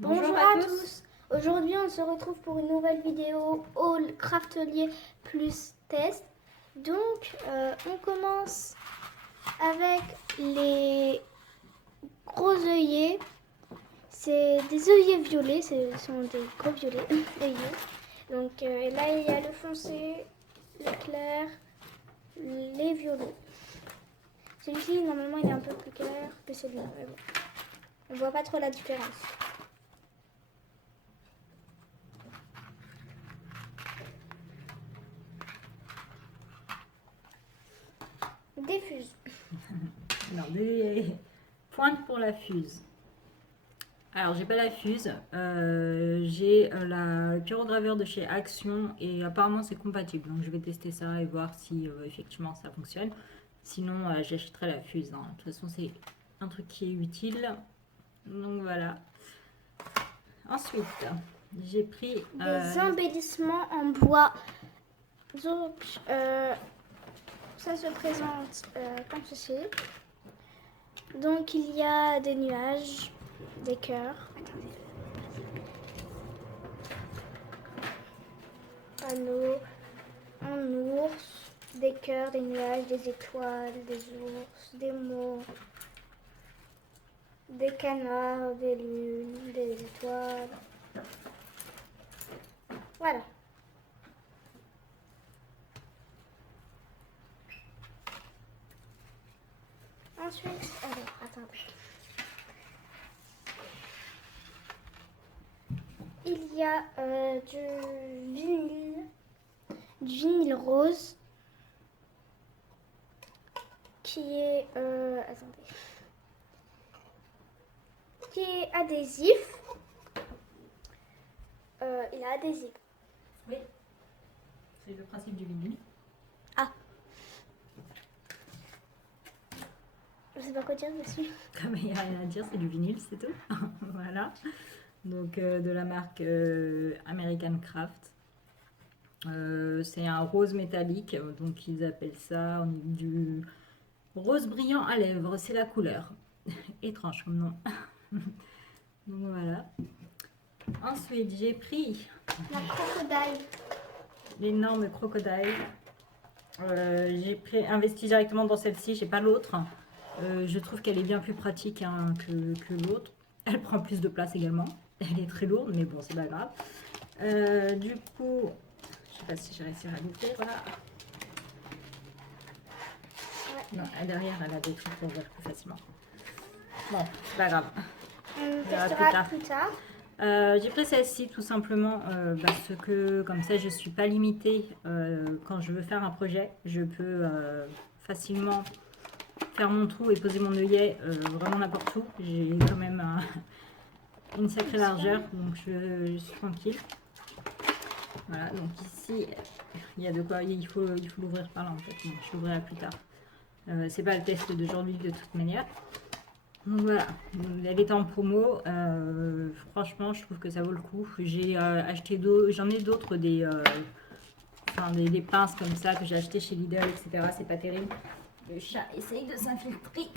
Bonjour à tous. Aujourd'hui on se retrouve pour une nouvelle vidéo au Craftelier Plus Test. Donc on commence avec les gros œillets. C'est des œillets violets, ce sont des gros violets œillets. Donc là il y a le foncé, le clair, les violets. Celui-ci normalement il est un peu plus clair que celui-là. Bon. On voit pas trop la différence. Des fuses. Alors, des pointes pour la fuse. Alors, j'ai pas la fuse, j'ai la pyrogravure de chez Action et apparemment c'est compatible. Donc, je vais tester ça et voir si effectivement ça fonctionne. Sinon, j'achèterai la fuse. Hein. De toute façon, c'est un truc qui est utile. Donc, voilà. Ensuite, j'ai pris des embellissements en bois. Donc, ça se présente comme ceci. Donc, il y a des nuages, des cœurs. Un ours, des cœurs, des nuages, des étoiles, des ours, des mots, des canards, des lunes, des étoiles. Voilà. Ensuite, alors, attendez. Il y a du vinyle rose qui est, attendez, qui est adhésif. Il est adhésif. Oui, c'est le principe du vinyle. Ah. Je sais pas quoi dire dessus. Comme il n'y a rien à dire, c'est du vinyle, c'est tout. Voilà. Donc de la marque American Craft. C'est un rose métallique, donc ils appellent ça du rose brillant à lèvres, c'est la couleur. Étrange comme nom. Donc voilà. Ensuite, j'ai pris La crocodile. l'énorme crocodile. J'ai investi directement dans celle-ci, j'ai pas l'autre. Je trouve qu'elle est bien plus pratique hein, que l'autre. Elle prend plus de place également. Elle est très lourde, mais bon, c'est pas grave. Du coup, je sais pas si je réussirai à l'ouvrir. Voilà. Ouais. Non, derrière, elle a des trucs pour ouvrir plus facilement. Bon, c'est pas grave. On verra testera plus tard. J'ai pris celle-ci tout simplement parce que comme ça je suis pas limitée quand je veux faire un projet, je peux facilement faire mon trou et poser mon œillet vraiment n'importe où. J'ai quand même une sacrée largeur donc je suis tranquille. Voilà, donc ici il y a de quoi, il faut l'ouvrir par là en fait. Bon, je l'ouvrirai plus tard. C'est pas le test d'aujourd'hui de toute manière. Donc voilà, elle est en promo, franchement je trouve que ça vaut le coup. J'ai acheté j'en ai d'autres, des pinces comme ça que j'ai acheté chez Lidl, etc. C'est pas terrible. Le chat essaye de s'infiltrer.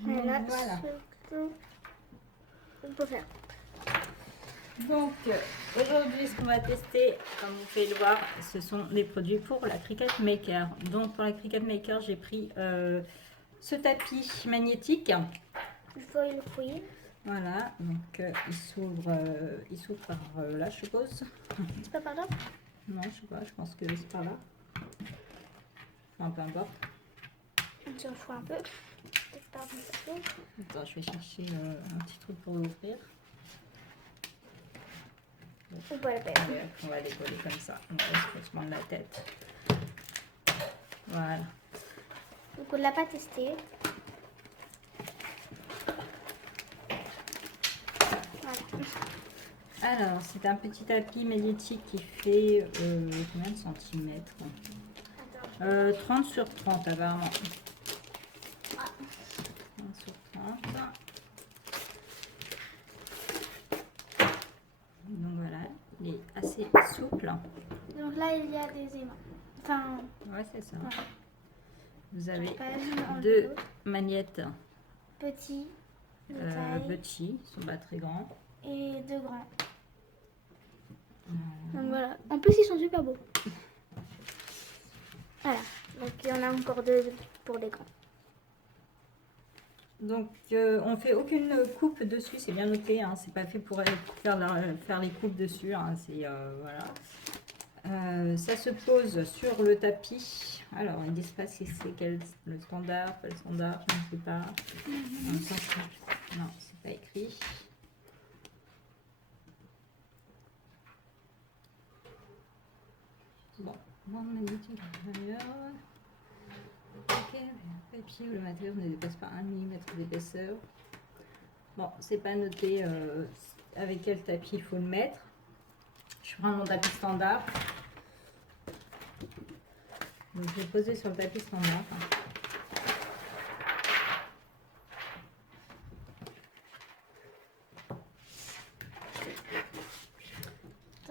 Voilà. Voilà. On peut faire. Donc aujourd'hui ce qu'on va tester, comme vous pouvez le voir, ce sont des produits pour la Cricut Maker. Donc pour la Cricut Maker j'ai pris ce tapis magnétique. Il faut le fouiller. Voilà, donc il s'ouvre par là, je suppose. C'est pas par là? Non, je sais pas, je pense que c'est par là. Enfin, peu importe. On s'en fout un peu. Attends, je vais chercher un petit truc pour l'ouvrir. On peut la faire. On va les coller comme ça. On va se prendre la tête. Voilà. Donc on l'a pas testé. Voilà. Alors, c'est un petit tapis magnétique qui fait combien de centimètres 30 sur 30 apparemment. 30 sur 30. Donc voilà, il est assez souple. Donc là il y a des aimants. Enfin. Ouais, c'est ça. Ouais. Vous avez Pas, deux magnettes. Petit Butchie, ils sont pas très grands. Et 2 grands. Donc voilà. En plus, ils sont super beaux. Voilà. Donc il y en a encore 2 pour les grands. Donc on fait aucune coupe dessus, c'est bien noté, hein, c'est pas fait pour faire les coupes dessus, hein, c'est ça se pose sur le tapis. Alors ils disent pas si c'est le standard, pas le standard, je ne sais pas. Non, c'est pas écrit. Bon, moi on m'a dit ok, papier, le matériau ne dépasse pas 1 mm d'épaisseur. Bon, c'est pas noté avec quel tapis il faut le mettre. Je prends mon tapis standard. Donc je vais poser sur le tapis standard.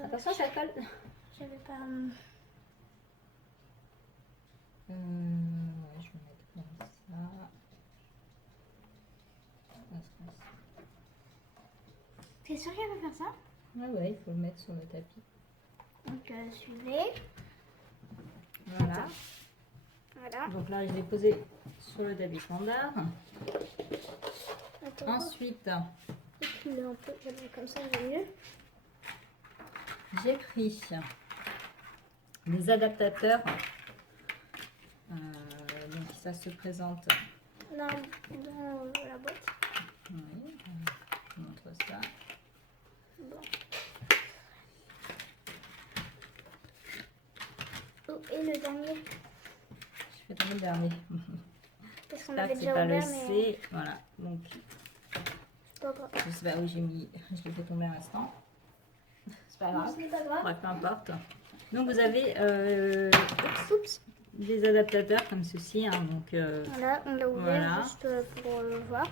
Attention, ça colle. J'avais pas. Je vais mettre comme ça. T'es sûr qu'elle va faire ça? Ah ouais, il faut le mettre sur le tapis. Donc suivez. Voilà. Voilà. Donc là, je l'ai posé sur le tapis standard. Attends. Ensuite, Reculez un peu, comme ça, j'ai mieux. j'ai pris les adaptateurs. Donc ça se présente. Dans la boîte. Oui, je vous montre ça. Bon. Oh, et le dernier. Je fais tomber le dernier. Parce qu'on Là, avait c'est déjà pas le ouvert, mais. C. Voilà. Donc, Pas grave. je sais pas où j'ai mis. Je l'ai fait tomber à l'instant. C'est pas Non, grave. ce n'est pas grave. Bref, peu importe. Donc, vous avez Oups. des adaptateurs comme ceci. Hein, donc, Voilà, on l'a ouvert voilà. juste pour le voir.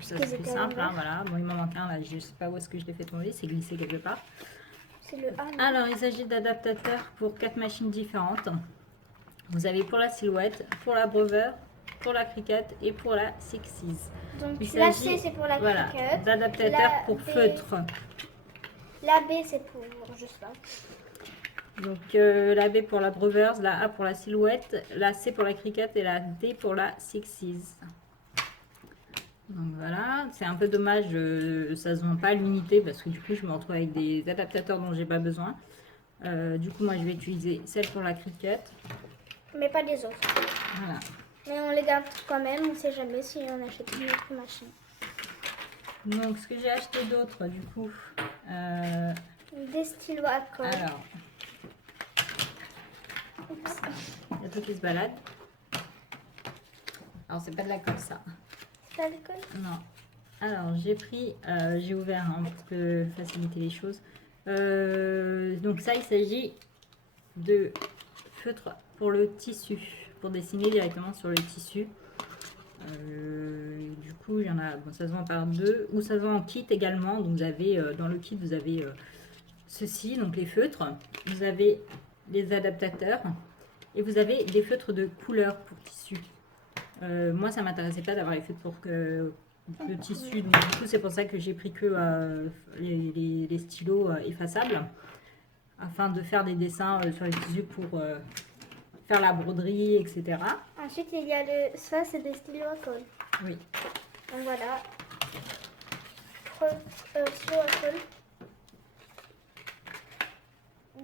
Ça, qu'ils c'est étaient simple. Hein, ouverts. voilà. Bon, il m'en manque un là. Je sais pas où est-ce que je l'ai fait tomber. C'est glissé quelque part. C'est le A. non? Alors, il s'agit d'adaptateurs pour 4 machines différentes. Vous avez pour la Silhouette, pour la Brover, pour la Cricut et pour la Sixties. Donc Il la s'agit, C, c'est pour la voilà, Cricut. d'adaptateurs La pour B. feutre. La B, c'est pour. Je sais pas. Donc la B pour la Brovers, la A pour la Silhouette, la C pour la Cricut et la D pour la Sixties. Donc voilà, c'est un peu dommage, ça se vend pas à l'unité parce que du coup je me retrouve avec des adaptateurs dont j'ai pas besoin. Du coup moi je vais utiliser celle pour la Cricut. Mais pas les autres. Voilà. Mais on les garde quand même, on sait jamais si on achète une autre machine. Donc ce que j'ai acheté d'autre du coup. Des stylos à colle. Alors, Oups. il y a tout qui se balade. Alors c'est pas de la colle ça. C'est pas de colle? Non. Alors j'ai pris, j'ai ouvert hein, pour que faciliter les choses. Donc ça il s'agit de feutre pour le tissu, pour dessiner directement sur le tissu. Du coup il y en a, bon, ça se vend par 2 ou ça se vend en kit également. Donc vous avez dans le kit vous avez ceci, donc les feutres, vous avez les adaptateurs et vous avez des feutres de couleur pour tissu. Moi ça m'intéressait pas d'avoir les feutres pour le tissu, donc du coup c'est pour ça que j'ai pris que les stylos effaçables afin de faire des dessins sur les tissus pour faire la broderie, etc. Ensuite, il y a le. Ça, c'est des stylos à colle. Oui. Donc voilà. Stylo à colle.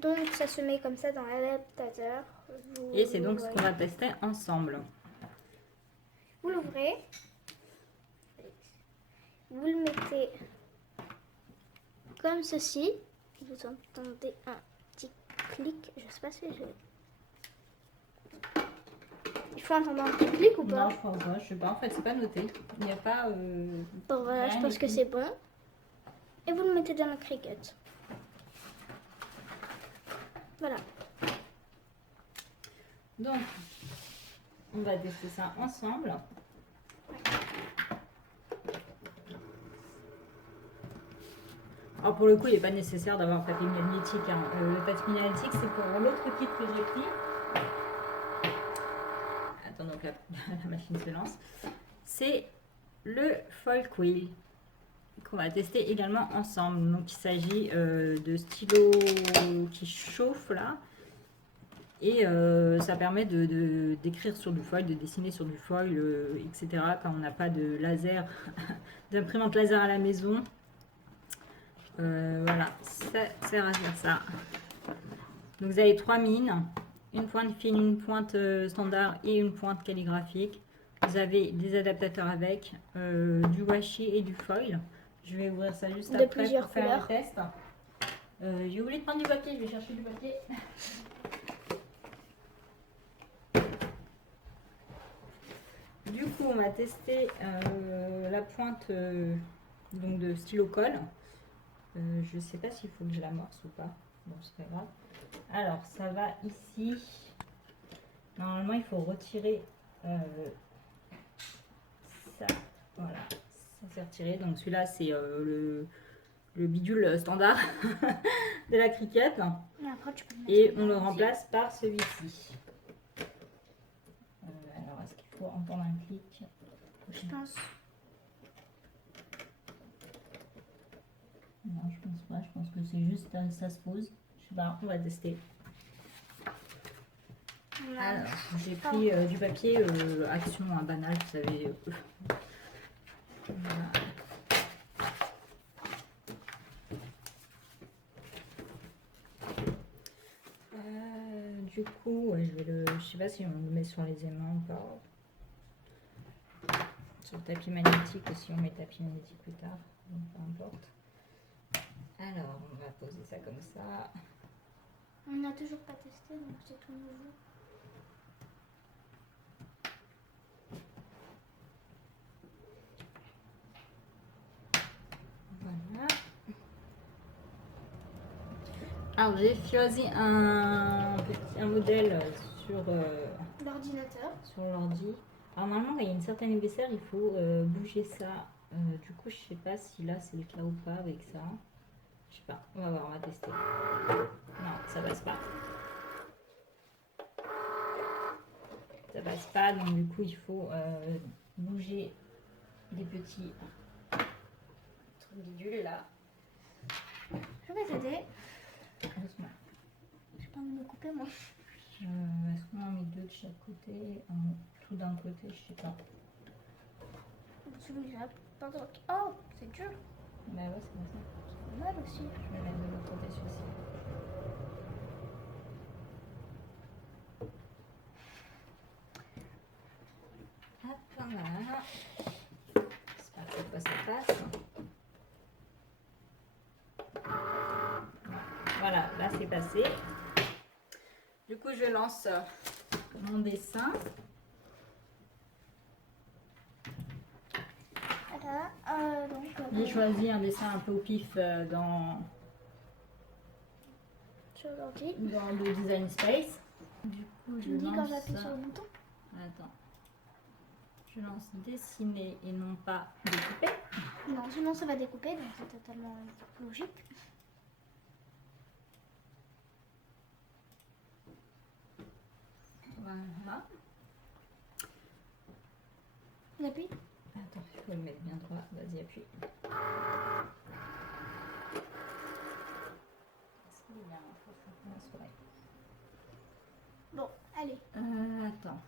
Donc ça se met comme ça dans l'adaptateur. Et c'est donc ce qu'on va tester ensemble. Vous l'ouvrez. Vous le mettez comme ceci. Vous entendez un petit clic. Je sais pas si je... Il faut entendre un petit clic ou pas? Non, je pense pas, je sais pas, en fait c'est pas noté. Il n'y a pas... Bon voilà, je pense que c'est bon. Et vous le mettez dans la Cricut. Voilà. Donc, on va tester ça ensemble. Alors pour le coup, il n'est pas nécessaire d'avoir un papier magnétique. Hein. Le papier magnétique, c'est pour l'autre kit que j'ai pris. Attends, donc la machine se lance. C'est le foil quill qu'on va tester également ensemble. Donc il s'agit de stylos qui chauffent là. Et ça permet d'écrire sur du foil, de dessiner sur du foil, etc. Quand on n'a pas de laser, d'imprimante laser à la maison. Voilà, ça sert à faire ça. Donc vous avez 3 mines, une pointe fine, une pointe standard et une pointe calligraphique. Vous avez des adaptateurs avec, du washi et du foil. Je vais ouvrir ça juste De après plusieurs pour faire couleurs. le test. J'ai oublié de prendre du papier, je vais chercher du papier. Du coup, on va tester la pointe donc de stylo colle. Je ne sais pas s'il faut que je l'amorce ou pas. Bon, c'est pas grave. Alors, ça va ici. Normalement, il faut retirer ça. Voilà, ça s'est retiré. Donc, celui-là, c'est le bidule standard de la Cricut. Après, tu peux le mettre Et on le dedans aussi. remplace par celui-ci. Alors, est-ce qu'il faut entendre un clic? Je pense. Non, je pense pas. Je pense que c'est juste ça se pose. Je sais pas, on va tester. Voilà. Alors, j'ai pris du papier action banal, vous savez. Voilà. Du coup, ouais, je sais pas si on le met sur les aimants ou pas. Sur le tapis magnétique ou si on met le tapis magnétique plus tard, donc peu importe. Alors, on va poser ça comme ça. On n'a toujours pas testé, donc c'est tout nouveau. Voilà. Alors, j'ai choisi un modèle sur L'ordinateur. l'ordi. Alors, normalement, quand il y a une certaine épaisseur, il faut bouger ça. Du coup, je sais pas si là c'est le cas ou pas avec ça. Je sais pas, on va voir, on va tester. Non, ça passe pas. Ça passe pas, donc du coup, il faut bouger des petits trucs bidules là. Je vais t'aider. Doucement. J'ai pas envie de me couper, moi. Est-ce qu'on en met deux de chaque côté, tout d'un côté, je sais pas. Celui-là, pas trop. Oh, c'est dur. Bah ouais, c'est comme ça. C'est mal aussi. Je vais mettre de l'autre côté celui-ci. Hop, voilà. J'espère que cette fois ça passe. Voilà, là c'est passé. Du coup, je lance mon dessin. Voilà. Donc, J'ai choisi un dessin un peu au pif sur l'ordi. dans le design space. Du coup, Tu me dis quand j'appuie sur le bouton. Attends. Je lance dessiner et non pas découper. Non, sinon ça va découper, donc c'est totalement logique. Voilà. On appuie. Attends, il faut le mettre bien droit. Vas-y, appuie. Bon, allez. Attends.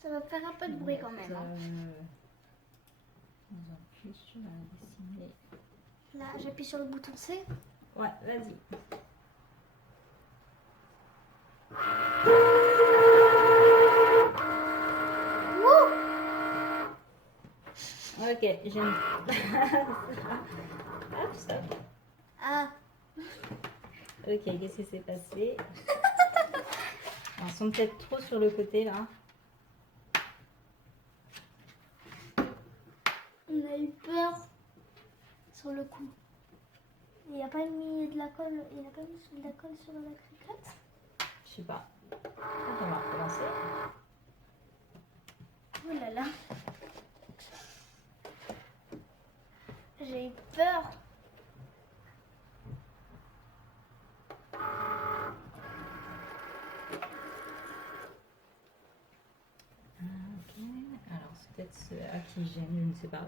Ça va faire un peu de bruit quand même. Hein. On appuie sur la dessiner. Là, j'appuie sur le bouton C. Ouais, vas-y. Ok, j'aime. Hop, stop. Ah, Ok, qu'est-ce qui s'est passé? Ils sont peut-être trop sur le côté là. on a eu peur sur le coup. Il n'a pas mis de la colle, il n'a pas mis de la colle sur la Cricut. Je sais pas. On va recommencer. Oh là là. J'ai eu peur. Ok. Alors c'est peut-être ceux à qui j'aime, je ne sais pas.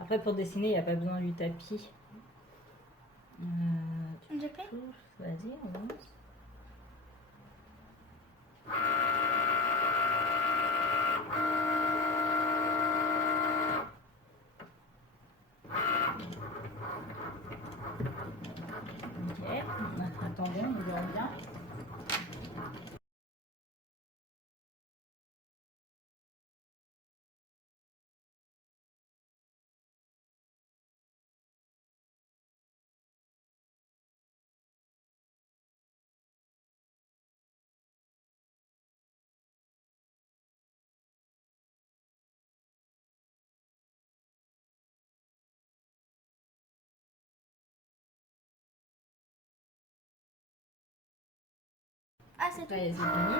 Après, pour dessiner, il n'y a pas besoin du tapis. Je fais. Vas-y, on avance. Ok, attendez, on verra bien. Ah, c'est tout. Ça y est, c'est fini.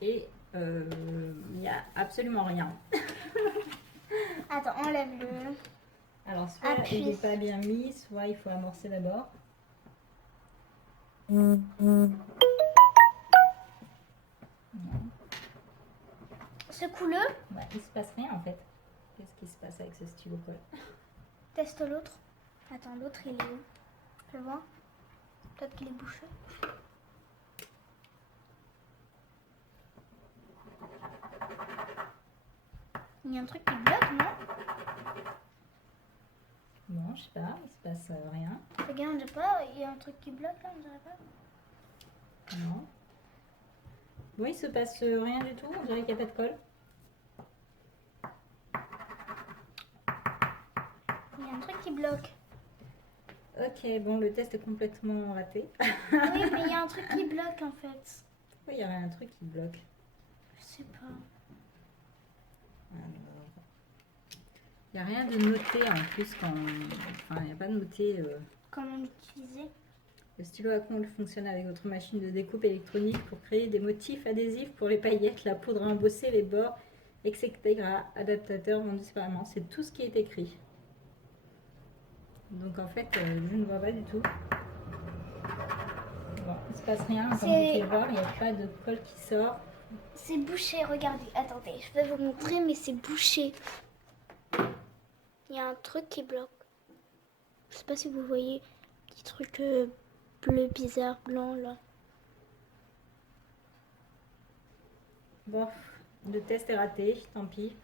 Et il n'y a absolument rien. Attends, enlève-le. Alors, soit Appuie. il n'est pas bien mis, soit il faut amorcer d'abord. Secoue-le. Ouais, il se passe rien en fait. Qu'est-ce qui se passe avec ce stylo colle? Teste l'autre. Attends, l'autre il est où? Je le vois. Peut-être qu'il est bouché. Il y a un truc qui bloque, non? Non, je sais pas, il se passe rien. Regarde, je sais pas, il y a un truc qui bloque là, on dirait pas. Non. Oui, il se passe rien du tout, on dirait qu'il n'y a pas de colle. Il y a un truc qui bloque. Ok, bon, le test est complètement raté. Oui, mais il y a un truc qui bloque en fait. Oui, il y aurait un truc qui bloque. Je sais pas. Alors, il n'y a rien de noté en plus quand... Enfin, il n'y a pas de noté... Comment l'utiliser? Le stylo à comble fonctionne avec votre machine de découpe électronique pour créer des motifs adhésifs pour les paillettes, la poudre à embosser, les bords, etc. Adaptateur vendu séparément. C'est tout ce qui est écrit. Donc en fait, je ne vois pas du tout. Bon, il ne se passe rien, comme vous pouvez voir, il n'y a pas de colle qui sort. C'est bouché, regardez. Attendez, je vais vous montrer, mais c'est bouché. Il y a un truc qui bloque. Je sais pas si vous voyez, petit truc bleu bizarre, blanc là. Bon, le test est raté, tant pis.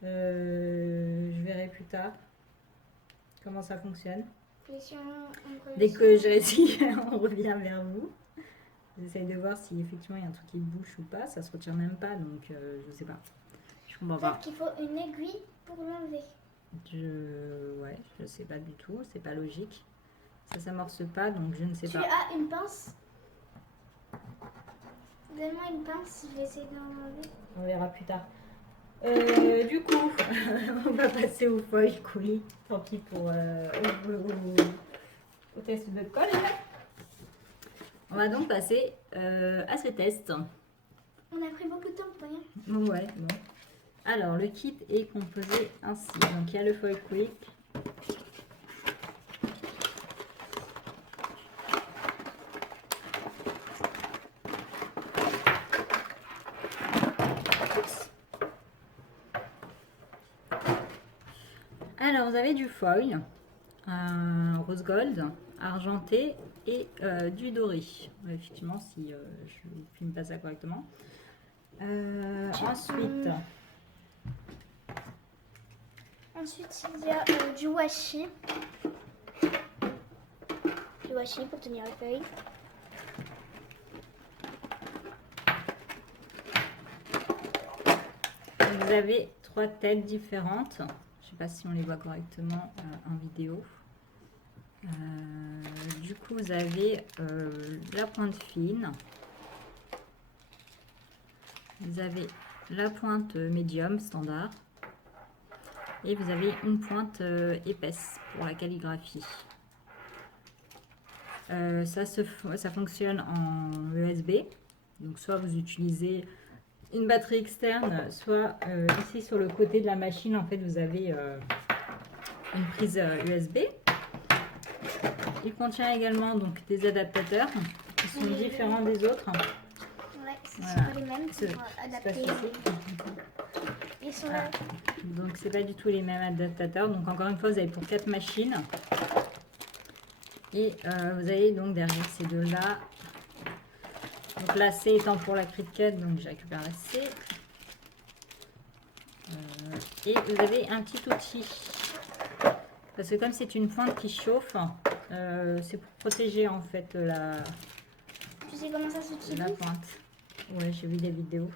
Je verrai plus tard comment ça fonctionne. Et si on Dès que je réussis, on revient vers vous. J'essaye de voir si effectivement il y a un truc qui bouge ou pas. Ça se retire même pas, donc je sais pas. Je comprends pas. peut-être qu'il faut une aiguille pour l'enlever. Ouais, je sais pas du tout. C'est pas logique. Ça s'amorce pas, donc je ne sais Tu pas. as une pince? Donne-moi une pince, je vais essayer de l'enlever. On verra plus tard. Du coup, on va passer au foil coulis. Tant pis pour au test de colle. On va donc passer à ce test. On a pris beaucoup de temps pour rien. Ouais, bon. Alors, le kit est composé ainsi. Donc, il y a le foil quick. Alors, vous avez du foil, un rose gold, argenté et du doré. Effectivement, si je ne filme pas ça correctement. Ensuite, il y a du washi. Du washi pour tenir les feuilles. Vous avez 3 têtes différentes. Je ne sais pas si on les voit correctement en vidéo. Du coup, vous avez la pointe fine. Vous avez la pointe médium standard. Et vous avez une pointe épaisse pour la calligraphie. Ça fonctionne en USB. Donc soit vous utilisez une batterie externe, soit ici sur le côté de la machine, en fait, vous avez une prise USB. Il contient également donc des adaptateurs qui sont différents des autres. Ouais, c'est Voilà. pas les mêmes qui C'est sont pas adaptés. facile. Ils sont là. Donc c'est pas du tout les mêmes adaptateurs. Donc encore une fois, vous avez pour 4 machines. Et vous avez donc derrière ces deux-là. Donc la C étant pour la Cricut, donc je récupère la C. Et vous avez un petit outil. Parce que comme c'est une pointe qui chauffe, c'est pour protéger en fait Tu sais comment ça s'utilise? la pointe. Ouais, j'ai vu des vidéos.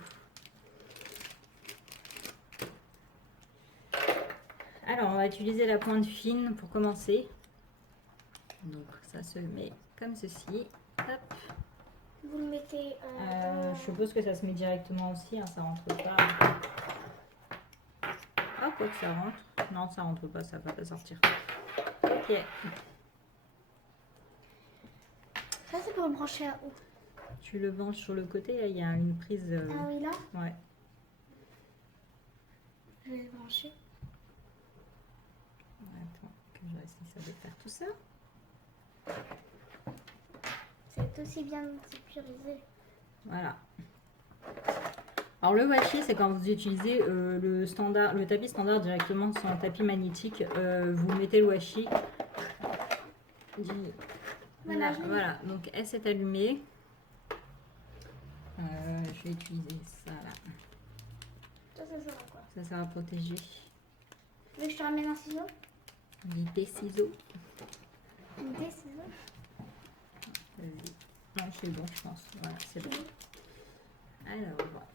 Alors, on va utiliser la pointe fine pour commencer. Donc, ça se met comme ceci. Hop. Vous le mettez. Je suppose que ça se met directement aussi, hein, ça rentre pas. Ah, quoi que ça rentre. Non, ça rentre pas, ça va pas sortir. Ok. Ça, c'est pour le brancher à où? Tu le branches sur le côté, là, il y a une prise. Ah oui, là? Ouais. Je vais le brancher. Attends, que je réussisse à défaire tout ça. C'est aussi bien sécurisé. Voilà. Alors le washi, c'est quand vous utilisez le tapis standard directement sur un tapis magnétique. Vous mettez le washi. Voilà, Voilà. Donc elle s'est allumée. Je vais utiliser ça là. Ça sert à quoi? Ça sert à protéger. Tu veux que je te ramène un ciseau? Des ciseaux. Des ciseaux? Vas-y. Non, c'est bon, je pense. Voilà, c'est bon. Alors, voilà.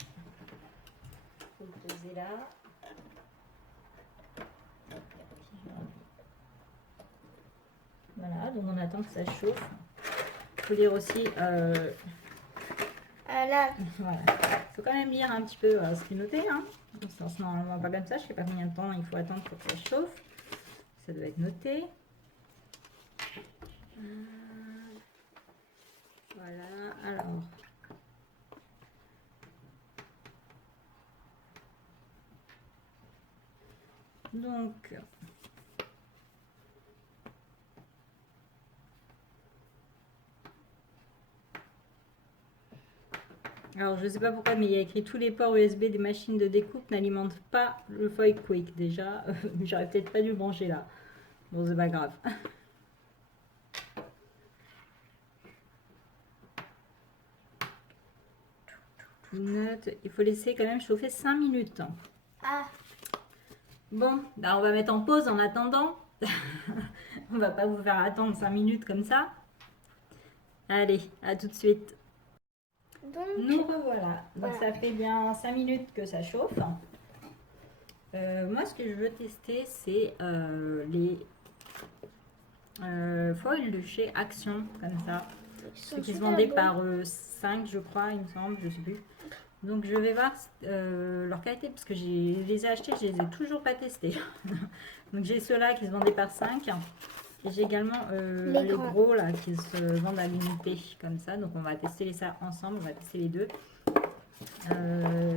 Faut le poser là. Voilà, donc on attend que ça chauffe. Il faut lire aussi. Là. Voilà. Il faut quand même lire un petit peu ce qui est noté. Hein. C'est normalement pas comme ça. Je ne sais pas combien de temps il faut attendre pour que ça chauffe. Ça doit être noté. Voilà. Alors. Donc. Alors, je ne sais pas pourquoi, mais il y a écrit tous les ports USB des machines de découpe n'alimentent pas le foil quick. Déjà, j'aurais peut-être pas dû le brancher là. Bon, c'est pas grave. Note, il faut laisser quand même chauffer 5 minutes. Ah. Bon, bah on va mettre en pause en attendant. On va pas vous faire attendre 5 minutes comme ça. Allez, à tout de suite. Donc, Nous revoilà. Donc voilà. ça fait bien 5 minutes que ça chauffe. Moi, ce que je veux tester, c'est les foils de chez Action, comme ça. Ceux qui se vendaient par 5, je crois, il me semble, je sais plus. Donc je vais voir leur qualité, parce que je les ai achetés, je les ai toujours pas testés. Donc j'ai ceux-là qui se vendaient par 5. Et j'ai également les gros là qui se vendent à l'unité comme ça. Donc on va tester ça ensemble, on va tester les deux.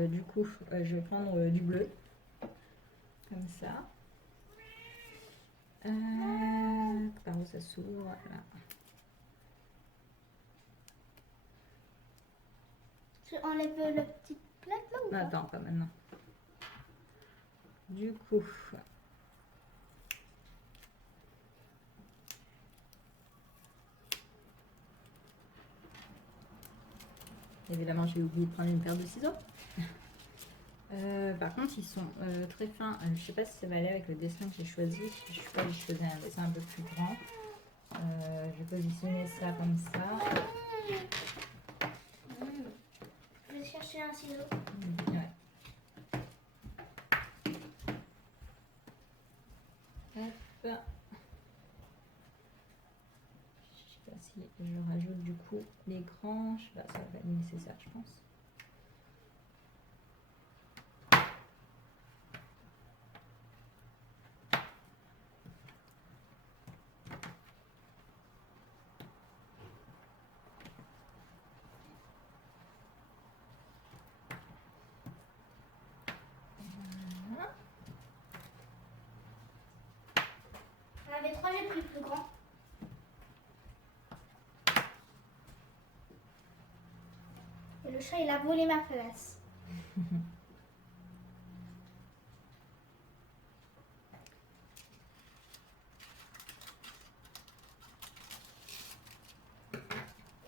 Du coup, je vais prendre du bleu. Comme ça. Par où ça s'ouvre, voilà. Tu enlèves la petite plaque là ou pas? Attends, pas maintenant. Du coup, évidemment, j'ai oublié de prendre une paire de ciseaux. Par contre, ils sont très fins. Je sais pas si ça va aller avec le dessin que j'ai choisi. Je sais pas, je faisais un dessin un peu plus grand. Je vais positionner ça comme ça. Je vais chercher un ciseau. Ouais. Hop. Je sais pas si je rajoute du coup l'écran. Je sais pas, ça va être nécessaire, je pense. On avait 3, j'ai pris le plus grand. Et le chat, il a volé ma place.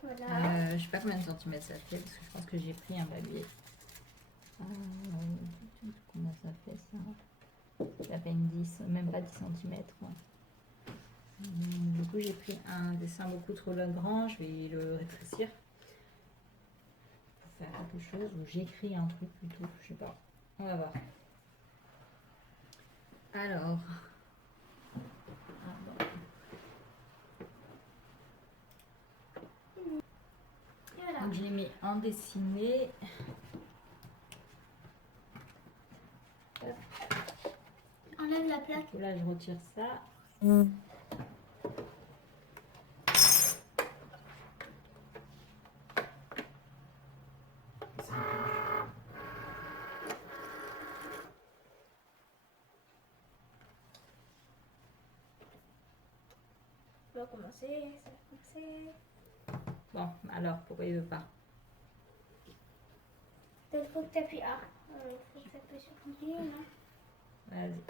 Voilà. Je sais pas combien de centimètres ça fait parce que je pense que j'ai pris un papier. Combien ça fait ça? C'est à peine 10, même pas 10 centimètres. Du coup, j'ai pris un dessin beaucoup trop grand. Je vais le rétrécir pour faire quelque chose ou j'écris un truc plutôt. Je sais pas. On va voir. Alors. Voilà. Donc, je l'ai mis en dessiné. Enlève la plaque. Là, je retire ça. On va commencer. Ça va commencer. Bon, alors, pourquoi il veut pas? Peut-être faut que tu appuies. Ah, il faut que tu appuies sur continue, non? Vas-y.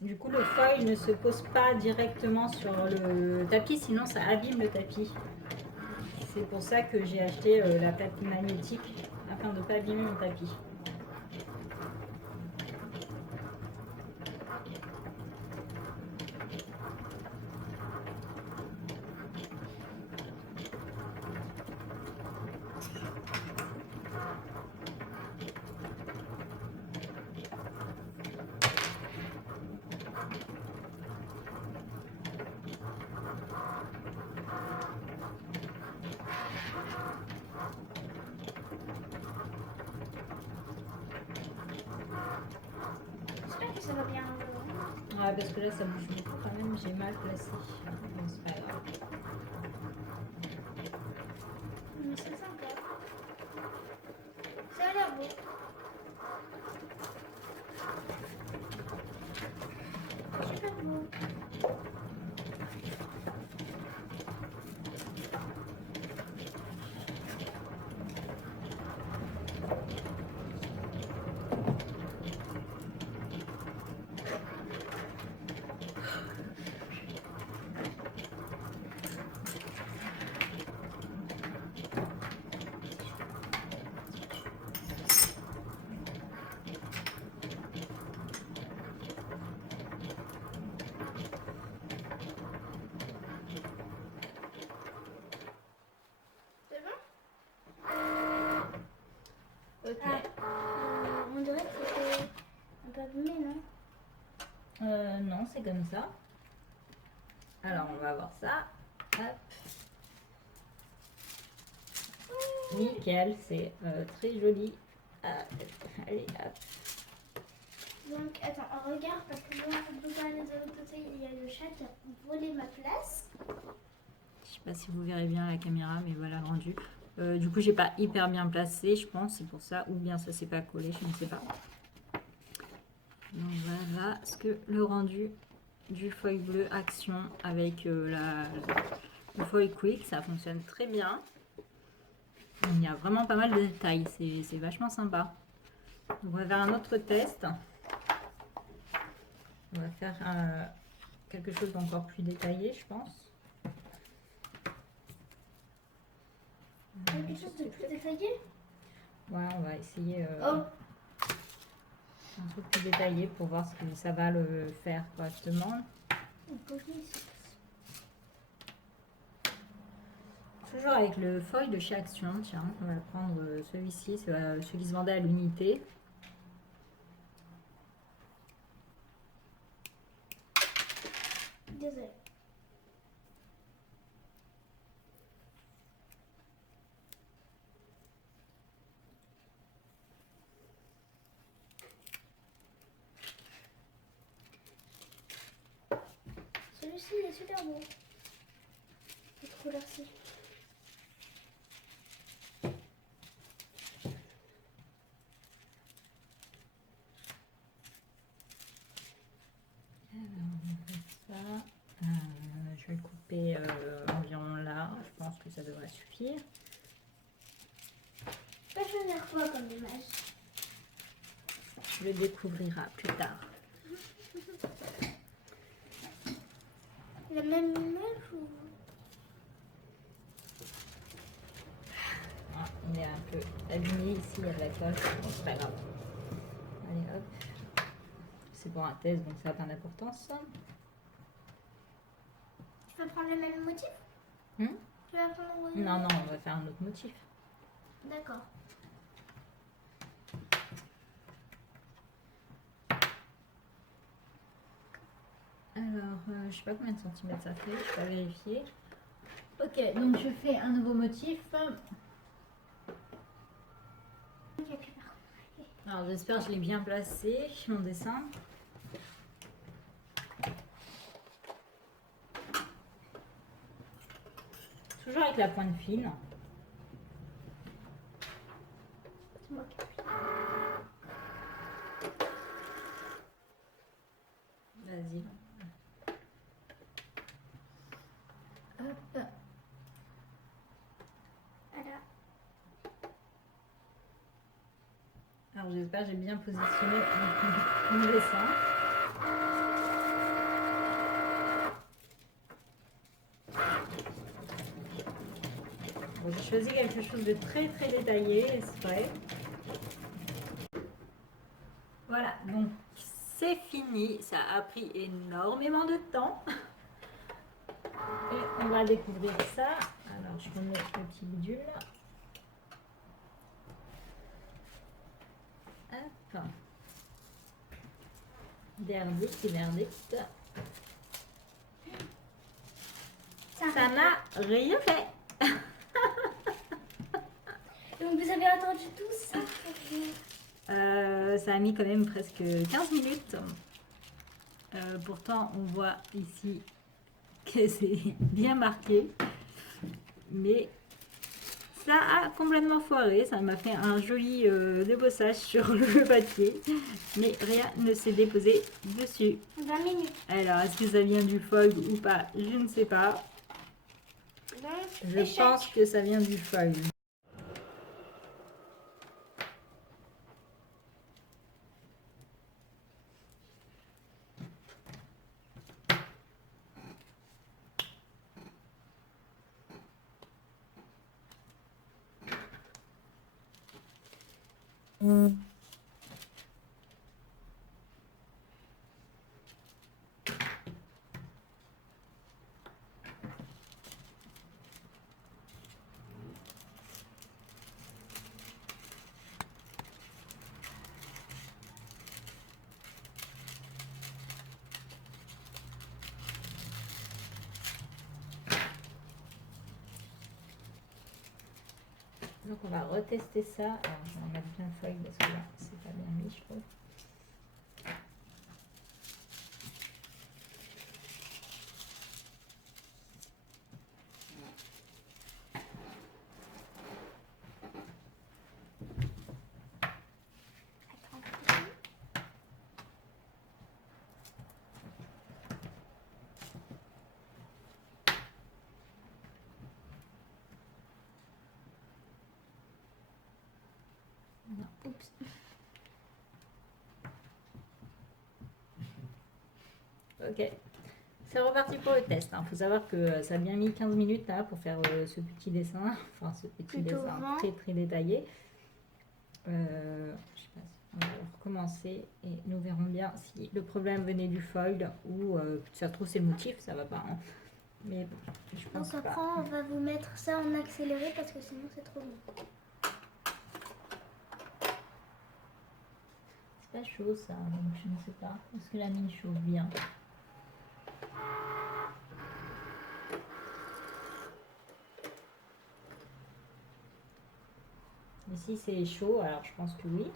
Du coup, le foil ne se pose pas directement sur le tapis, sinon ça abîme le tapis. C'est pour ça que j'ai acheté la plaque magnétique, afin de ne pas abîmer mon tapis. J'espère que ça va bien. Ouais, parce que là, ça bouge beaucoup quand même, j'ai mal placé. Bon, c'est pas grave. Mais c'est sympa. Ça a l'air beau. Super beau. C'est bon? Ok. On dirait que c'était un peu abîmé, non? Non, c'est comme ça. Alors, on va voir ça. Hop. Nickel, c'est très joli. Allez, hop. Donc, attends, on regarde parce que moi, de l'autre côté, il y a le chat qui a volé ma place. Je sais pas si vous verrez bien la caméra, mais voilà le rendu. Du coup, j'ai pas hyper bien placé, je pense, c'est pour ça. Ou bien ça s'est pas collé, je ne sais pas. Donc voilà ce que le rendu du foil bleu Action avec le foil quick, ça fonctionne très bien. Il y a vraiment pas mal de détails, c'est vachement sympa. On va faire un autre test. On va faire quelque chose d'encore plus détaillé, je pense. Quelque chose de plus détaillé? Ouais, on va essayer Oh, un truc plus détaillé pour voir si ça va le faire correctement. on peut ici. Toujours avec le foil de chez Action, tiens, on va prendre celui-ci, c'est celui qui se vendait à l'unité. Désolée. Celui-ci il est super beau. Cette couleur-ci. et environ là. Je pense que ça devrait suffire. Tu peux choisir quoi comme image? Tu le découvriras plus tard. La même image ou... Ah, il est un peu abîmé ici, il y a de la colle. Bon, c'est pas grave. Allez hop. C'est pour un test, donc ça n'a pas d'importance. Tu veux prendre le même motif? Hmm? Tu vas prendre le même Non, non, on va faire un autre motif. D'accord. Alors, je sais pas combien de centimètres ça fait, je vais pas vérifier. Ok, donc je fais un nouveau motif. Alors j'espère que je l'ai bien placé, mon dessin. Toujours avec la pointe fine. C'est moi qui appuie. Vas-y. Hop. Voilà. Alors j'espère que j'ai bien positionné mon dessin. Bon, j'ai choisi quelque chose de très très détaillé, exprès. Voilà, donc c'est fini. Ça a pris énormément de temps. Et on va découvrir ça. Alors je remets le petit bidule. Hop. Verdict et verdict. Ça n'a rien fait. Donc vous avez attendu tout ça pour venir. Ça a mis quand même presque 15 minutes. Pourtant, on voit ici que c'est bien marqué. Mais ça a complètement foiré. Ça m'a fait un joli débossage sur le papier. Mais rien ne s'est déposé dessus. 20 minutes. Alors, est-ce que ça vient du foil ou pas? Je ne sais pas. Donc, Je échec. pense que ça vient du foil. Donc on va retester ça. Alors je vais en mettre bien feuille parce que là c'est pas bien mis je trouve. Oups. Ok, c'est reparti pour le test. Il faut savoir que ça a bien mis 15 minutes là pour faire ce petit dessin. Enfin ce petit Plutôt dessin 20. très très détaillé. Je sais pas, on va recommencer et nous verrons bien si le problème venait du foil ou ça se trouve c'est le motif, ça va pas. Hein. Mais bon, je pense Donc pas. après on va vous mettre ça en accéléré parce que sinon c'est trop long. C'est pas chaud ça, donc je ne sais pas. Est-ce que la mine chauffe bien? Ici c'est chaud, alors je pense que oui.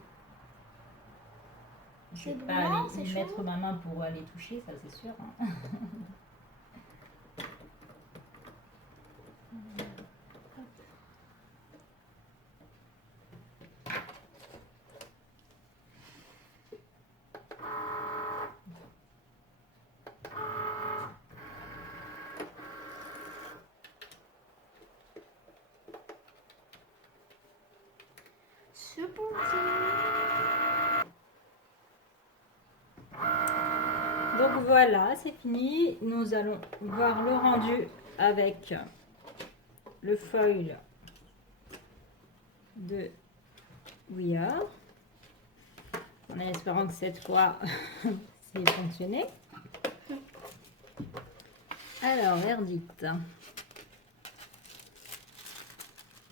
Je C'est vais pas brûlant, aller c'est y chaud. mettre ma main pour aller toucher, ça c'est sûr. Hein. C'est parti. Donc voilà, c'est fini. Nous allons voir le rendu avec le foil de We Are. En espérant que cette fois, c'est fonctionné. Alors, verdict.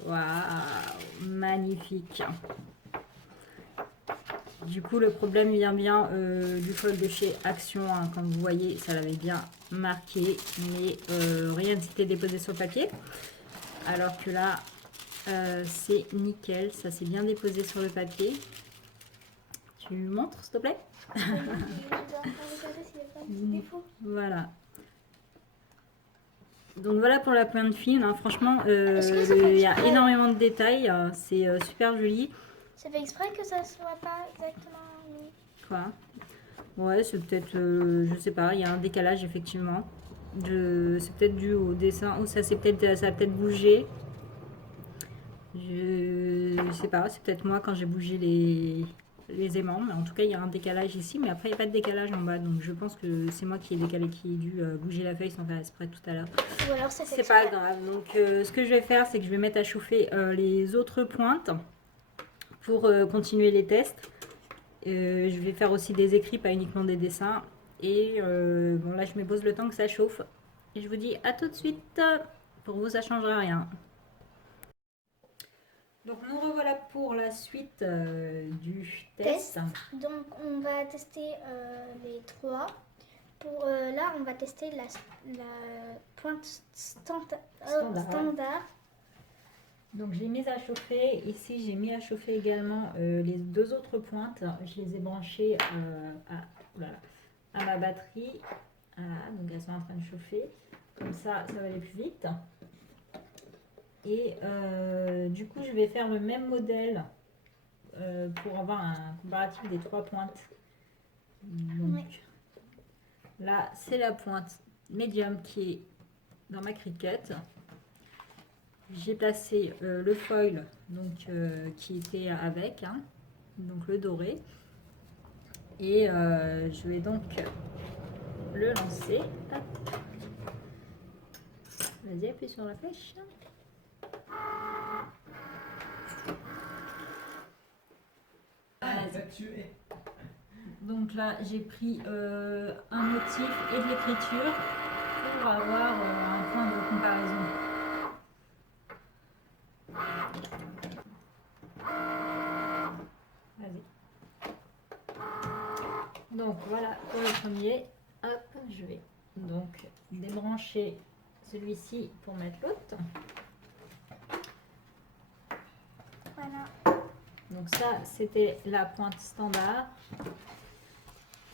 Waouh, magnifique. Du coup, le problème vient bien du foil de chez Action. Hein. Comme vous voyez, ça l'avait bien marqué, mais rien ne s'était déposé sur le papier. Alors que là, c'est nickel. Ça s'est bien déposé sur le papier. Tu montres, s'il te plaît? Oui, je dois regarder s'il n'y a pas un petit défaut. Voilà. Donc voilà pour la pointe fine. Hein. Franchement, Est-ce que ça fait il y a exprès énormément de détails. C'est super joli. Ça fait exprès que ça ne soit pas exactement mis. Quoi? Ouais, c'est peut-être, je sais pas, il y a un décalage effectivement. C'est peut-être dû au dessin ou ça a peut-être bougé. Je sais pas, c'est peut-être moi quand j'ai bougé les aimants, mais en tout cas il y a un décalage ici, mais après il n'y a pas de décalage en bas, donc je pense que c'est moi qui ai décalé, qui ai dû bouger la feuille sans faire exprès tout à l'heure. Ou alors ça fait C'est exprès. pas grave, donc ce que je vais faire, c'est que je vais mettre à chauffer les autres pointes pour continuer les tests. Je vais faire aussi des écrits, pas uniquement des dessins. Et bon, là, je me pose le temps que ça chauffe. Et je vous dis à tout de suite. Pour vous, ça ne changera rien. Donc, nous revoilà pour la suite du test. Donc on va tester les trois. Pour là, on va tester la pointe standard. Donc, j'ai mis à chauffer. Ici, j'ai mis à chauffer également les deux autres pointes. Je les ai branchées à ma batterie. Voilà, donc elles sont en train de chauffer. Comme ça va aller plus vite. Et du coup, je vais faire le même modèle pour avoir un comparatif des trois pointes. Donc, oui. Là, c'est la pointe médium qui est dans ma cricket. J'ai placé le foil donc, qui était avec, hein, donc le doré. Et je vais donc le lancer. Vas-y, appuie sur la flèche. Donc là, j'ai pris un motif et de l'écriture pour avoir un point de comparaison. Vas-y. Donc voilà pour le premier. Hop, je vais donc débrancher celui-ci pour mettre l'autre. Voilà. Donc ça, c'était la pointe standard.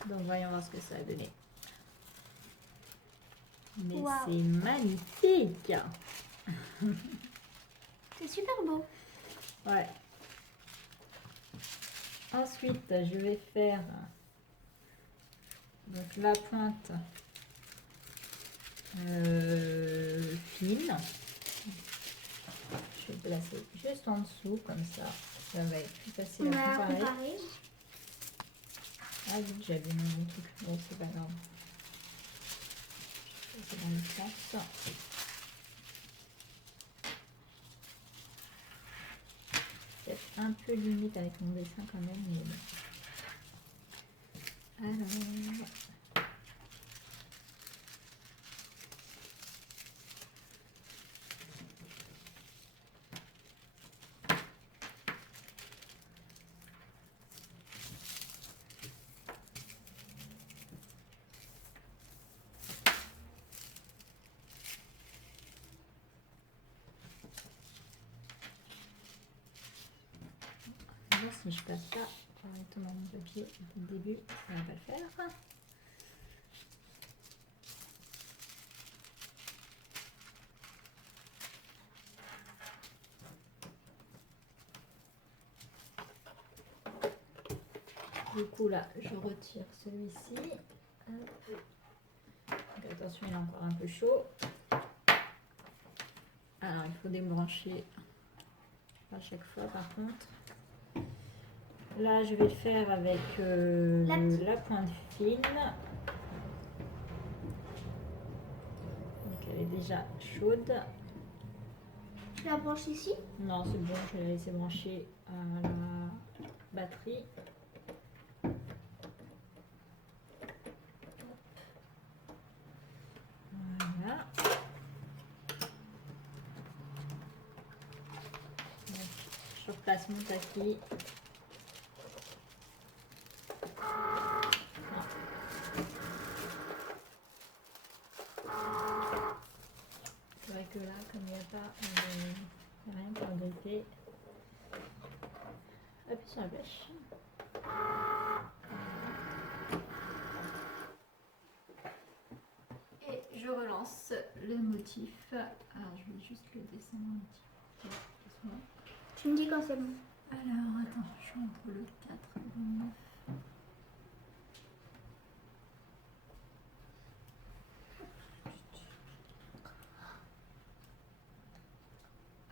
Donc voyons voir ce que ça a donné. Mais wow, c'est magnifique. C'est super beau. Ouais. Ensuite, je vais faire donc la pointe fine. Je vais placer juste en dessous, comme ça va être plus facile à comparer. Ah oui, j'ai abîmé mon truc. Bon, c'est pas grave. C'est dans le sens. C'est un peu limite avec mon dessin quand même, mais bon. Alors. Si je passe pas correctement mon papier dès le début, ça ne va pas le faire. Du coup là, je retire celui-ci. Attention, il est encore un peu chaud. Alors, il faut débrancher à chaque fois par contre. Là, je vais le faire avec la pointe fine. Donc, elle est déjà chaude. Je la branche ici. Non, c'est bon, je vais la laisser brancher à la batterie. Voilà. Donc, je replace mon tapis. C'est vrai que là, comme il n'y a pas rien pour gripper, appuie sur la flèche. Et je relance le motif. Alors, je vais juste le descendre un petit peu. Tu me dis quand c'est bon. Alors, attends, je suis entre le 4 et le 9.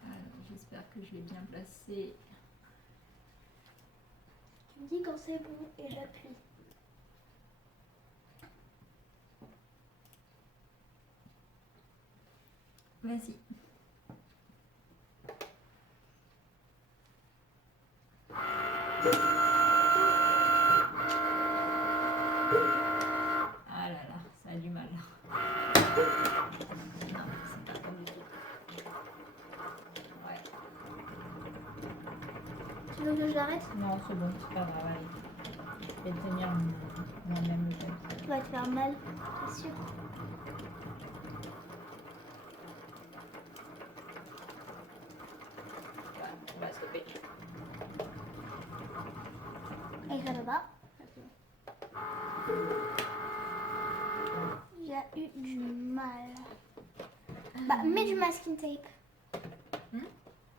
Alors, j'espère que je l'ai bien placé. Tu me dis quand c'est bon et j'appuie. Vas-y. Ah là là, ça a du mal. Non, c'est pas bon du tout. Ouais. Tu veux que je l'arrête? Non, c'est bon, c'est pas grave. Allez. Je vais tenir moi-même le papier. Tu vas te faire mal, c'est sûr. Ouais, on va stopper. Et ça va pas. J'ai eu du mal. Bah, mets du masking tape.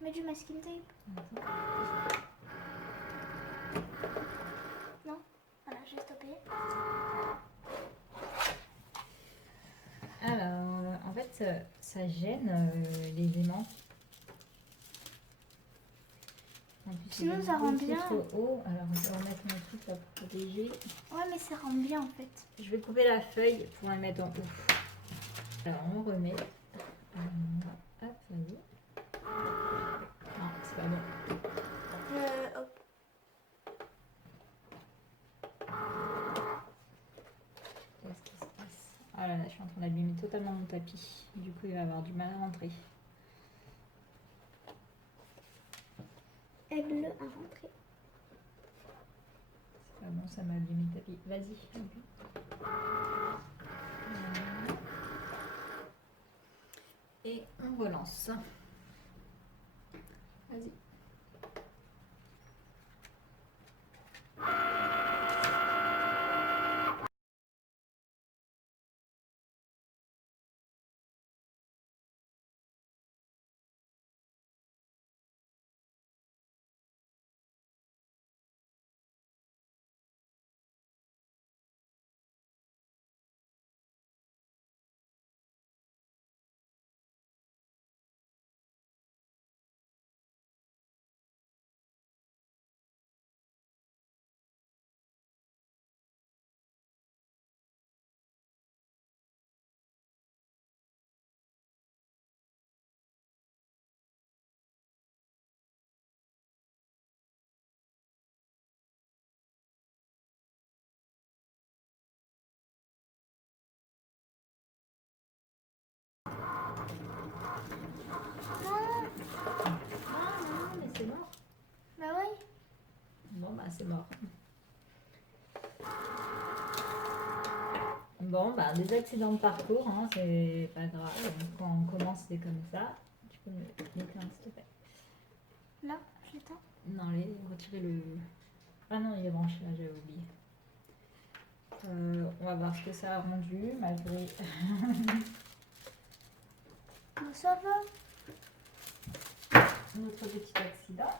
Mets du masking tape. Non? Voilà, j'ai stoppé. Alors, en fait, ça gêne les aimants. En plus, Sinon, il est ça rend beaucoup bien. trop haut. Alors, je vais remettre mon truc là pour protéger. Ouais, mais ça rend bien en fait. Je vais couper la feuille pour la mettre en haut. Alors, on remet. Hop, vas-y. Non, c'est pas bon. Hop. Qu'est-ce qui se passe? Ah là là, je suis en train d'abîmer totalement mon tapis. Du coup, il va avoir du mal à rentrer. Aide-le à rentrer. C'est pas bon, ça m'a abîmé le tapis. Vas-y. Et on relance. Vas-y. Non, mais c'est mort. Bah oui. Bon, bah c'est mort. Bon, bah des accidents de parcours, hein, c'est pas grave. Quand on commence, c'est comme ça. Tu peux me l'éteindre, s'il te plaît. Là, je l'éteins. Non, allez, retirer le... Ah non, il est branché, là, j'avais oublié. On va voir ce que ça a rendu, malgré... Ça va. notre petit accident.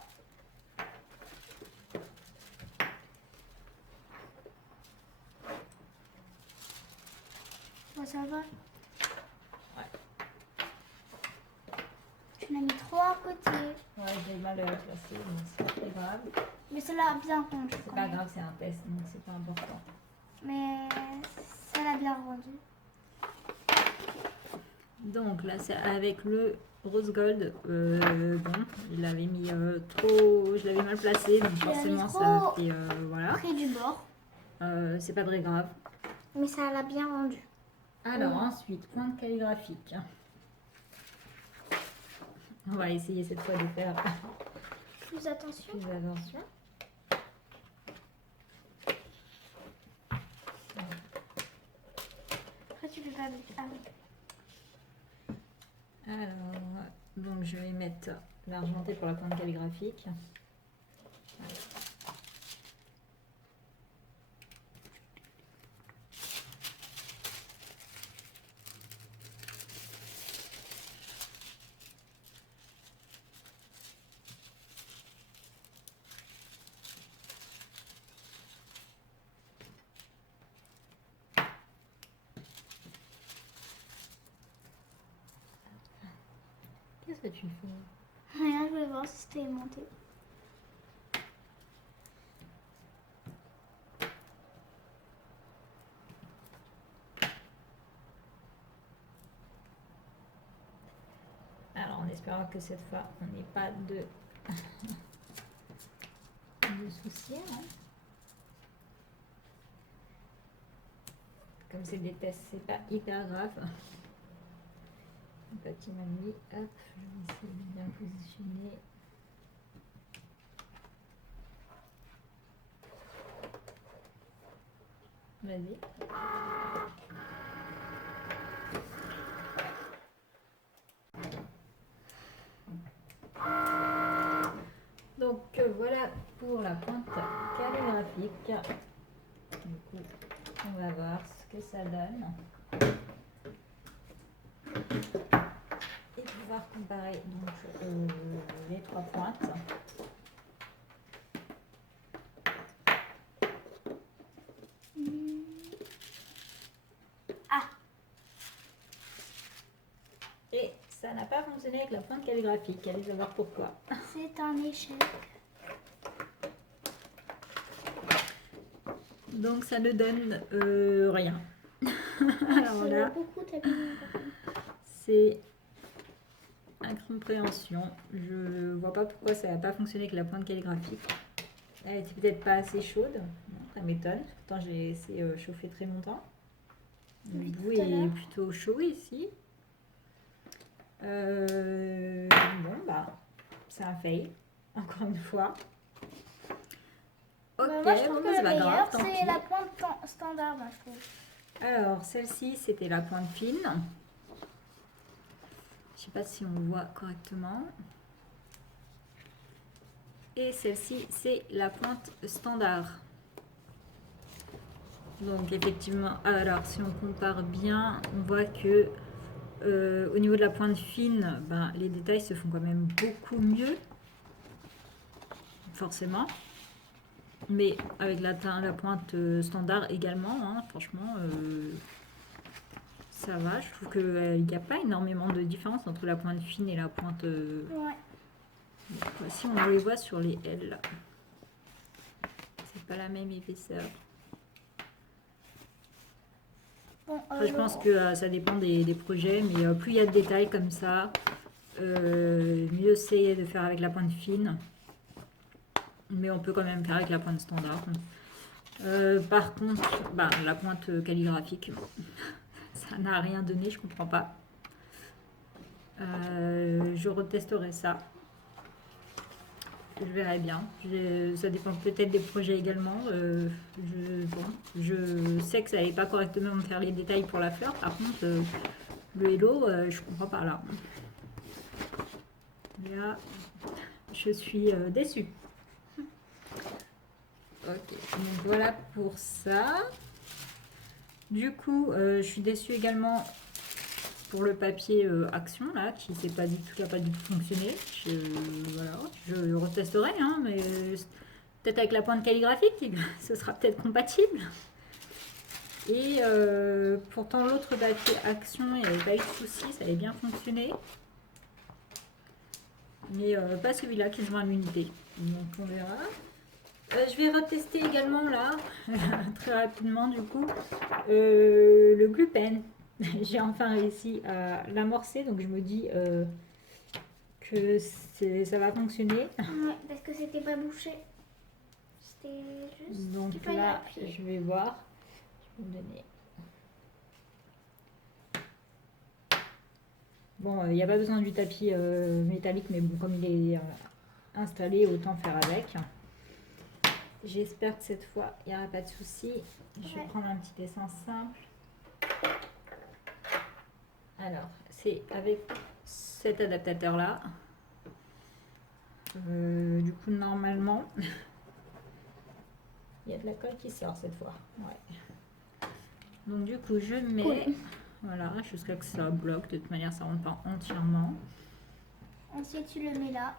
Ouais, ça va. Ouais. Tu l'as mis trop à côté. Ouais, j'ai mal placé, mais c'est pas très grave. Mais ça l'a bien rendu. C'est quand pas même. grave, c'est un test, donc c'est pas important. Mais ça l'a bien rendu. Donc là, c'est avec le rose gold. Bon, je l'avais mis trop, je l'avais mal placé, donc Tu l'avais forcément trop ça fait voilà. Près du bord. C'est pas très grave. Mais ça l'a bien rendu. Alors ensuite, pointe calligraphique. On va essayer cette fois de faire Plus attention. plus attention. Après, tu peux pas. Ah oui. Alors, donc je vais mettre l'argenté pour la pointe calligraphique. Voilà. Qu'est-ce que tu fais? Rien, je vais voir si c'était aimanté. Alors, en espérant que cette fois, on n'ait pas de soucis. Hein. Comme c'est des tests, c'est pas hyper grave. Le petit mamie, hop, je vais essayer de bien positionner. Vas-y. Donc voilà pour la pointe calligraphique. Du coup, on va voir ce que ça donne. Et pouvoir comparer donc, les trois pointes. Ah, Et ça n'a pas fonctionné avec la pointe calligraphique. Allez savoir pourquoi. c'est un échec. Donc ça ne donne rien. Alors C'est là, beaucoup abîmé. c'est incompréhension. Je vois pas pourquoi ça n'a pas fonctionné avec la pointe calligraphique. Elle était peut-être pas assez chaude. Non, ça m'étonne. Pourtant, je l'ai laissé chauffer très longtemps. Le Oui, bout tout à est l'heure. plutôt chaud ici. Bon, bah, c'est un fail. Encore une fois. Ok, Bah, moi, je trouve bon, que bah, le c'est pas meilleur, grave, tant c'est pis. la pointe standard, moi, je trouve. Alors, celle-ci, c'était la pointe fine. Je sais pas si on le voit correctement. Et celle-ci, c'est la pointe standard. Donc, effectivement, alors, si on compare bien, on voit que au niveau de la pointe fine, ben, les détails se font quand même beaucoup mieux. Forcément. Mais avec la pointe standard également, hein, franchement, ça va. Je trouve qu'il n'y a pas énormément de différence entre la pointe fine et la pointe... Ouais. Si on les voit sur les L, c'est pas la même épaisseur. Bon, Après, je pense que ça dépend des projets, mais plus il y a de détails comme ça, mieux c'est de faire avec la pointe fine. Mais on peut quand même faire avec la pointe standard. Par contre, bah, la pointe calligraphique, ça n'a rien donné, je comprends pas. Je retesterai ça. Je verrai bien. Ça dépend peut-être des projets également. Je sais que ça n'allait pas correctement me faire les détails pour la fleur. Par contre, le hello, je comprends pas là. Là, je suis déçue. Ok, donc voilà pour ça. Du coup, je suis déçue également pour le papier Action là, qui n'a pas du tout fonctionné. Voilà, je retesterai, hein, mais peut-être avec la pointe calligraphique, ce sera peut-être compatible. Et pourtant l'autre papier Action, il n'y avait pas eu de souci, ça avait bien fonctionné. mais pas celui-là qui se vend à l'unité. Donc on verra. Je vais retester également là, très rapidement du coup, le glue pen. J'ai enfin réussi à l'amorcer, donc je me dis que ça va fonctionner. Ouais, parce que c'était pas bouché. C'était juste. Donc qu'il fallait là, appuyer. je vais voir. Je vais me donner. Bon, il n'y a pas besoin du tapis métallique, mais bon, comme il est installé, autant faire avec. J'espère que cette fois, il n'y aura pas de souci. Je vais prendre un petit dessin simple. Alors, c'est avec cet adaptateur-là. Du coup, normalement, il y a de la colle qui sort cette fois. Ouais. Donc, du coup, je mets, voilà, jusqu'à ce que ça bloque. De toute manière, ça ne rentre pas entièrement. Ensuite, tu le mets là.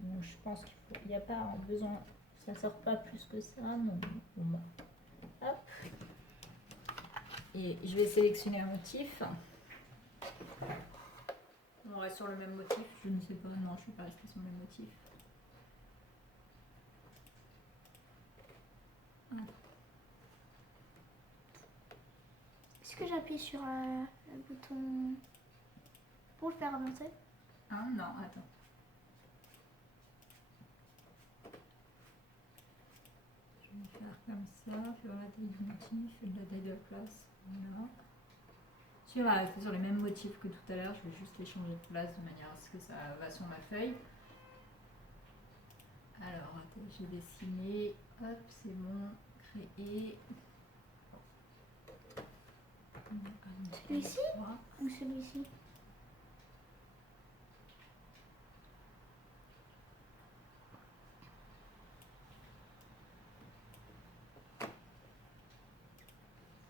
Donc, je pense qu'il n'y a pas besoin, ça ne sort pas plus que ça. Non. Bon, bah. Hop. Et je vais sélectionner un motif. On reste sur le même motif. Je ne sais pas, non, je ne suis pas restée sur le même motif. Voilà. Est-ce que j'appuie sur le bouton pour le faire avancer? Ah non, attends. Je vais faire comme ça, faire la taille du motif, de la taille de la place. Voilà. Si on va rester sur les mêmes motifs que tout à l'heure, je vais juste les changer de place de manière à ce que ça va sur ma feuille. Alors, j'ai dessiné, hop, c'est bon, créer. Celui-ci ou celui-ci?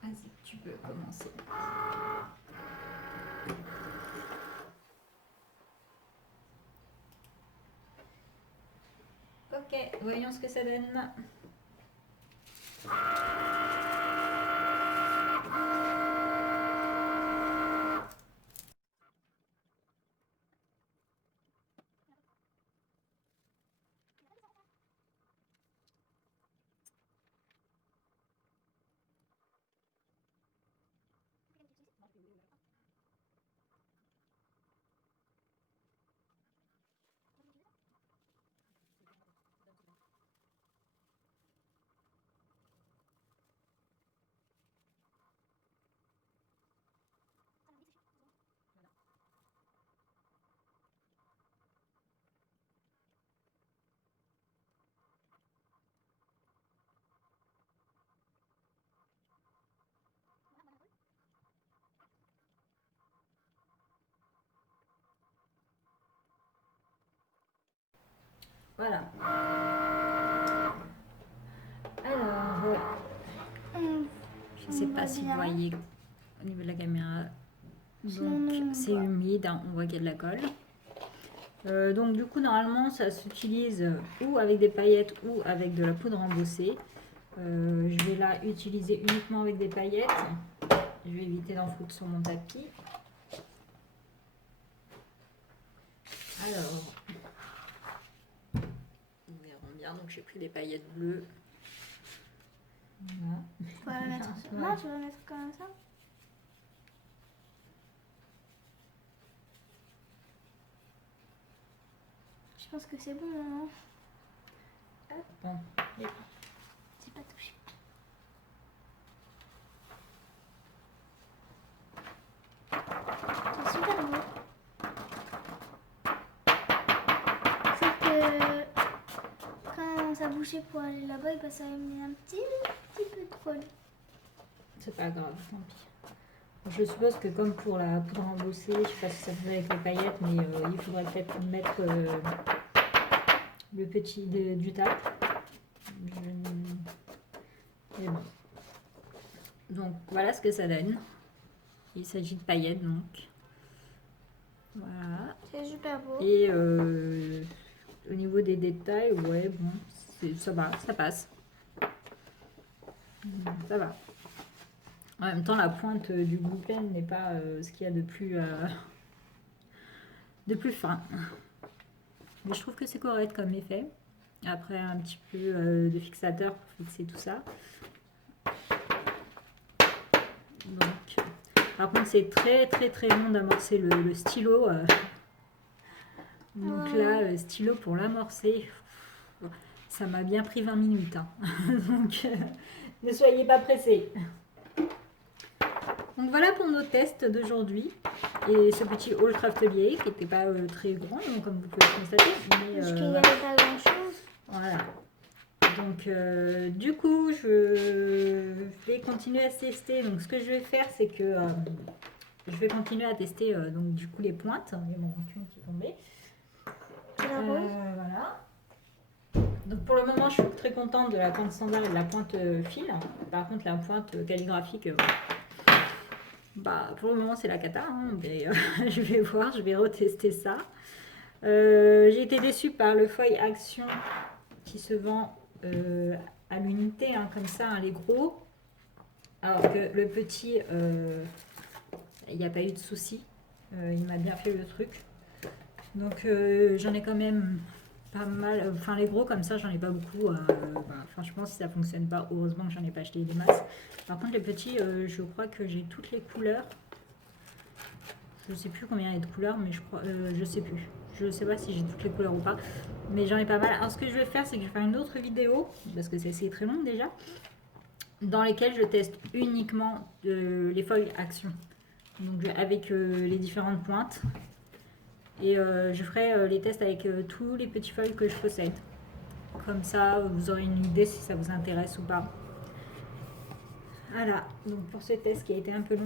Vas-y, tu peux commencer. Ok, voyons ce que ça donne. Voilà. Alors, je ne sais pas si vous voyez au niveau de la caméra. Donc, c'est humide, hein, on voit qu'il y a de la colle. Donc, du coup, normalement, ça s'utilise ou avec des paillettes ou avec de la poudre embossée. Je vais là utiliser uniquement avec des paillettes. Je vais éviter d'en foutre sur mon tapis. Alors, ils verront bien. Donc, j'ai pris des paillettes bleues. Voilà. Faut la mettre sur... Non, tu vas mettre comme ça. Je pense que c'est bon, non? Bon, C'est pas touché. C'est super beau. Sauf que quand ça bougeait pour aller là-bas, bah, ça a mis un petit peu de colle. c'est pas grave, tant pis. Je suppose que comme pour la poudre embossée, je sais pas si ça faisait avec les paillettes, mais il faudrait peut-être mettre le petit du tap. Mais bon. Donc voilà ce que ça donne. Il s'agit de paillettes donc. Voilà. C'est super beau. Et au niveau des détails, ouais, bon, ça va, ça passe. Ça va. En même temps, la pointe du glue pen n'est pas ce qu'il y a de plus de plus fin. Mais je trouve que c'est correct comme effet. Après un petit peu de fixateur pour fixer tout ça. Donc, par contre c'est très long d'amorcer le stylo. Donc là, stylo pour l'amorcer, ça m'a bien pris 20 minutes. Hein. Donc ne soyez pas pressés. Donc voilà pour nos tests d'aujourd'hui. Et ce petit haul craftelier qui n'était pas très grand, comme vous pouvez le constater. Mais, parce qu'il n'y avait pas grand chose. Voilà. Donc du coup, je vais continuer à tester. Donc ce que je vais faire, c'est que je vais continuer à tester donc du coup les pointes. Il y a mon rancune qui est tombée. Voilà. Donc pour le moment, je suis très contente de la pointe standard et de la pointe fil. Par contre, la pointe calligraphique, bah, pour le moment, c'est la cata. Hein, mais je vais voir, je vais retester ça. J'ai été déçue par le feuille Action qui se vend à l'unité, hein, comme ça, hein, les gros. Alors que le petit, il n'y a pas eu de souci. Il m'a bien fait le truc. Donc j'en ai quand même pas mal. Enfin les gros comme ça j'en ai pas beaucoup. Franchement si ça fonctionne pas, heureusement que j'en ai pas acheté des masses. Par contre les petits, je crois que j'ai toutes les couleurs. Je sais plus combien il y a de couleurs, mais je crois, je sais plus. Je sais pas si j'ai toutes les couleurs ou pas, mais j'en ai pas mal. Alors ce que je vais faire, c'est que je vais faire une autre vidéo parce que c'est très long déjà, dans lesquelles je teste uniquement les feuilles Action. Donc avec les différentes pointes. Et je ferai les tests avec tous les petits feuilles que je possède. Comme ça, vous aurez une idée si ça vous intéresse ou pas. Voilà, donc pour ce test qui a été un peu long.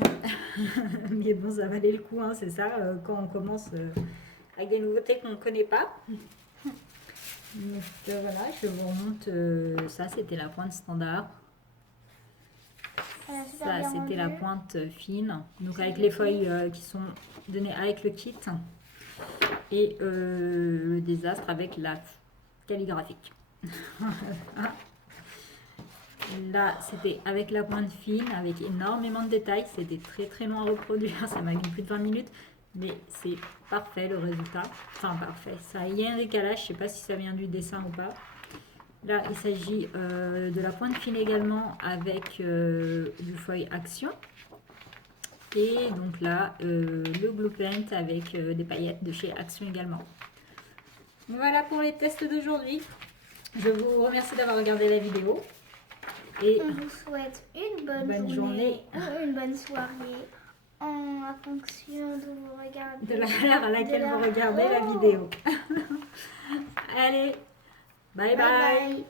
Mais bon, ça valait le coup, hein, c'est ça, quand on commence avec des nouveautés qu'on ne connaît pas. Donc voilà, je vous remonte. Ça, c'était la pointe standard. Ça, c'était la pointe fine. Donc avec les feuilles qui sont données avec le kit. Et le désastre avec la calligraphique. Là, c'était avec la pointe fine, avec énormément de détails. C'était très long à reproduire. Ça m'a mis plus de 20 minutes. Mais c'est parfait le résultat. Enfin, parfait. Ça y a un décalage. Je ne sais pas si ça vient du dessin ou pas. Là, il s'agit de la pointe fine également avec du feuille Action. Et donc là, le Glue Paint avec des paillettes de chez Action également. Voilà pour les tests d'aujourd'hui. Je vous remercie d'avoir regardé la vidéo. Et on vous souhaite une bonne journée. Une bonne soirée en fonction de vous regarder. De l'heure à laquelle vous regardez la vidéo. Allez, bye bye.